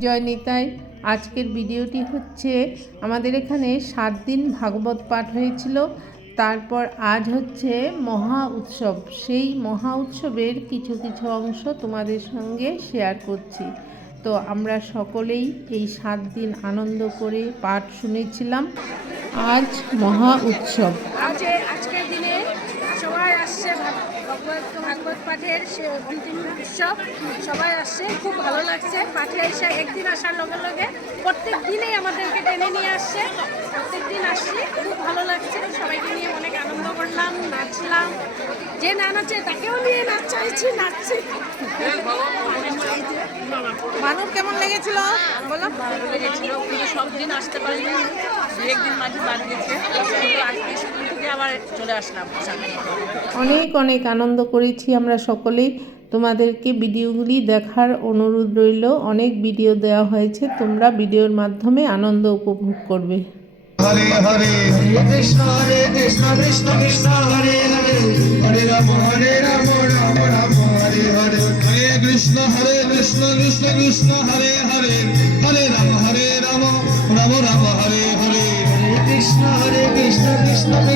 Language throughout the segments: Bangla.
জয় নিতাই আজকের ভিডিওটি হচ্ছে আমাদের এখানে সাত দিন ভাগবত পাঠ হয়েছিল। তারপর আজ হচ্ছে মহা উৎসব। সেই মহা উৎসবের কিছু কিছু অংশ তোমাদের সঙ্গে শেয়ার করছি। তো আমরা সকলেই এই সাত দিন আনন্দ করে পাঠ শুনেছিলাম। আজ মহা উৎসব। আজ আজকের দিনে সবাই আসছে ভাগ- ভগবত ভাগবত পাঠের সে অন্তিম উৎসব সবাই আসছে খুব ভালো লাগছে। পাঠে এসে একদিন আসার লগে লগে প্রত্যেক দিনেই আমাদেরকে টেনে নিয়ে আসছে। প্রত্যেক দিন আসছি খুব ভালো লাগছে। সবাইকে নিয়ে অনেক আনন্দ করলাম নাচলাম। যে না নাচে তাকেও নিয়ে নাচ চাইছি নাচছি। মানুষ কেমন লেগেছিল? বলো ভালো লেগেছিল কিন্তু সব দিন আসতে পারিনি দু একদিন মাঝে বাদ গেছে। আজকে সেদিন থেকে আবার চলে আসলাম। অনেক অনেক আনন্দ করেছি আমরা সকলেই। তোমাদেরকে ভিডিওগুলি দেখার অনুরোধ রইল। অনেক ভিডিও দেওয়া হয়েছে। তোমরা ভিডিওর মাধ্যমে আনন্দ উপভোগ করবে। হরে হরে হরে কৃষ্ণ হরে কৃষ্ণ কৃষ্ণ কৃষ্ণ হরে হরে। হরে রাম হরে রাম রাম রাম হরে হরে। হরে কৃষ্ণ হরে কৃষ্ণ কৃষ্ণ কৃষ্ণ হরে হরে।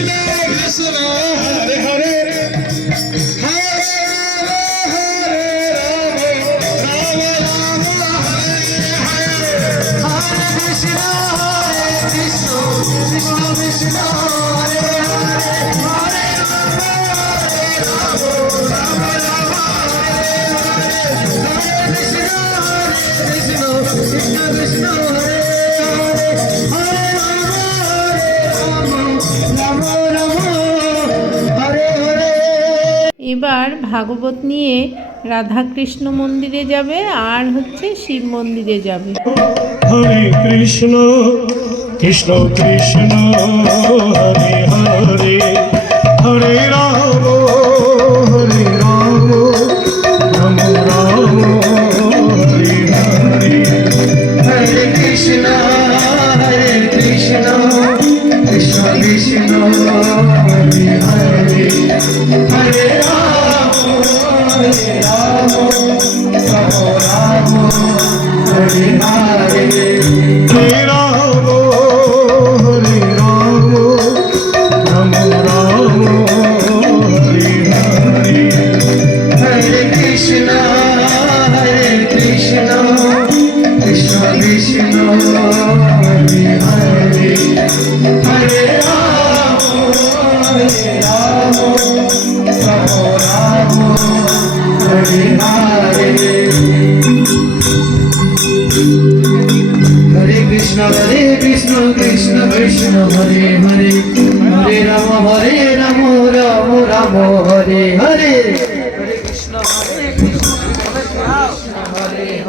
কৃষ্ণ কৃষ্ণ ভাগবত নিয়ে রাধাকৃষ্ণ মন্দিরে যাবে আর হচ্ছে শিব মন্দিরে যাবে। হরে কৃষ্ণ কৃষ্ণ কৃষ্ণ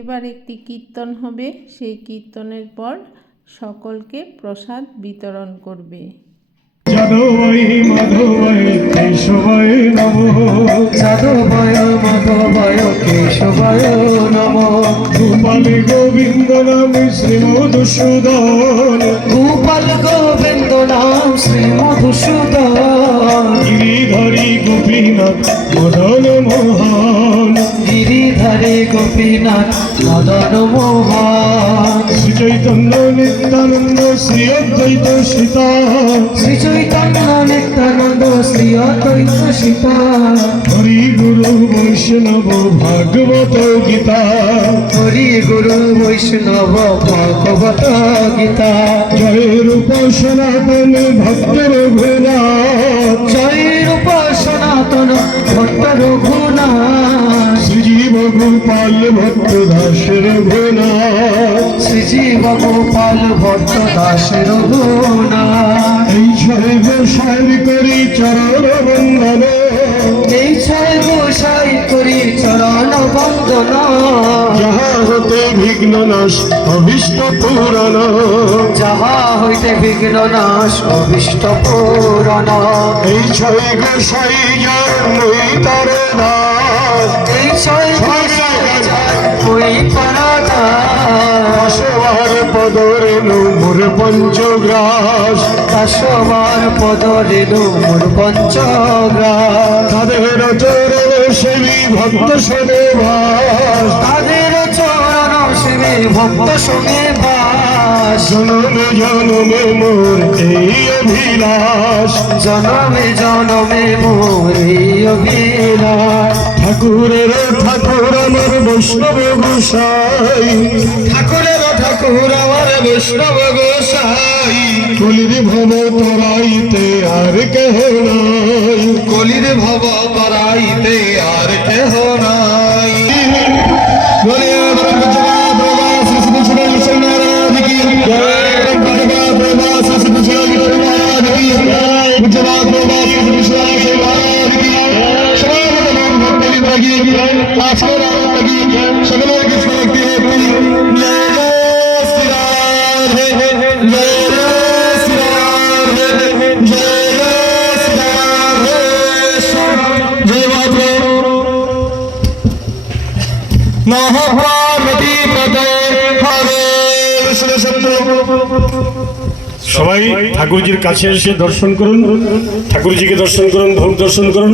এবার একটি কীর্তন হবে। সেই কীর্তনের পর সকলকে প্রসাদ বিতরণ করবে। যাদবাই মাধবাই কেশবাই নম। যাদবায় মাধবায় কেশবায় নম। গোপাল গোবিন্দ নাম শ্রী মধুসূদন গোপাল গোবিন্দ নাম শ্রী মধুসূদন গিরিধারী গোপীনাথ মদন মোহন। গিরিধারে গোপীনাথ মদন মোহন। চৈতন্য নিত্যানন্দ শ্রী অদ্বৈত সীতা। শ্রী চৈতন্য নিত্যানন্দ শ্রী অদ্বৈত সীতা। হরি গুরু বৈষ্ণব ভাগবত গীতা। হরি গুরু বৈষ্ণব ভগবত গীতা। জয় রূপ সনাতন ভক্ত রঘুনাথ জয় রূপ সনাতন ভক্ত রঘুনাথ গোপাল ভক্ত দাস রঘুনাথ শ্রীজীব গোপাল ভট্ট দাস রঘুনাথ এই ছয় গোসাই করি চরণ বন্দন। এই ছয় গোসাই করি চরণ বন্দন। যাহা হতে বিঘ্ন নাশ অভীষ্ট পুরাণ। যাহা হইতে বিঘ্ন নাশ অভিষ্ট পূরণ। এই ছয় গোসাই জন্মই তার দাস পদরেণু মোর পঞ্চগ্রাস দাসবার পদ রেণু মোর পঞ্চগ্রাম তাদের চরণ সেবী ভক্ত শোনে ভাস তাদের শিবে ভক্ত সঙ্গে বাস। জনমে জনমে মোর এই অভিলাষ। জনমে জনমে মোরে অভিলাষ। ঠাকুরের ঠাকুর আমার বৈষ্ণব গোসাই। ঠাকুরের ঠাকুর আমার বৈষ্ণব গোসাই। কলির ভব তরাইতে আর কেহ নাই। কলির ভব করাইতে আর কেহ নাই। জয় মাতৃ নহ পার্বতী পদে হরে দর্শনের শব্দ সবাই ঠাকুরজির কাছে এসে দর্শন করুন। ঠাকুরজিকে দর্শন করুন, ভোগ দর্শন করুন।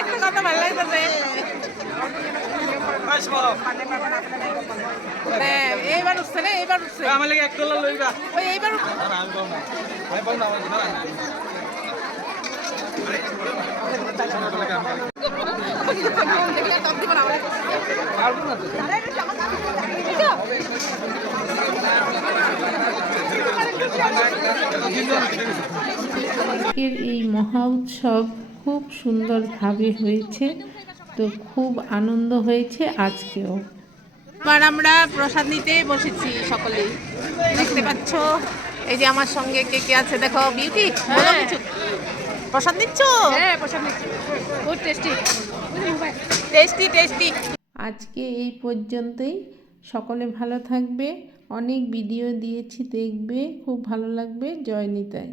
একটা কথা ভালো লাগতেছে এইবার উঠছে না এইবার উঠছে আমার লাগে একটা লইবা ওই এইবার আমি আজকের এই মহা উৎসব খুব সুন্দরভাবে হয়েছে, তো খুব আনন্দ হয়েছে আজকেও। এবার আমরা প্রসাদ নিতে বসেছি সকলেই। দেখতে পাচ্ছ, এই যে আমার সঙ্গে কে কে আছে? দেখো বিউটি কিছু। প্রসাদ নিচ্ছ? হ্যাঁ প্রসাদ নিচ্ছি। খুব টেস্টি টেস্টি টেস্টি আজকে এই পর্যন্তই। সকলে ভালো থাকবে। অনেক ভিডিও দিয়েছি দেখবে। খুব ভালো লাগবে। জয় নিতাই।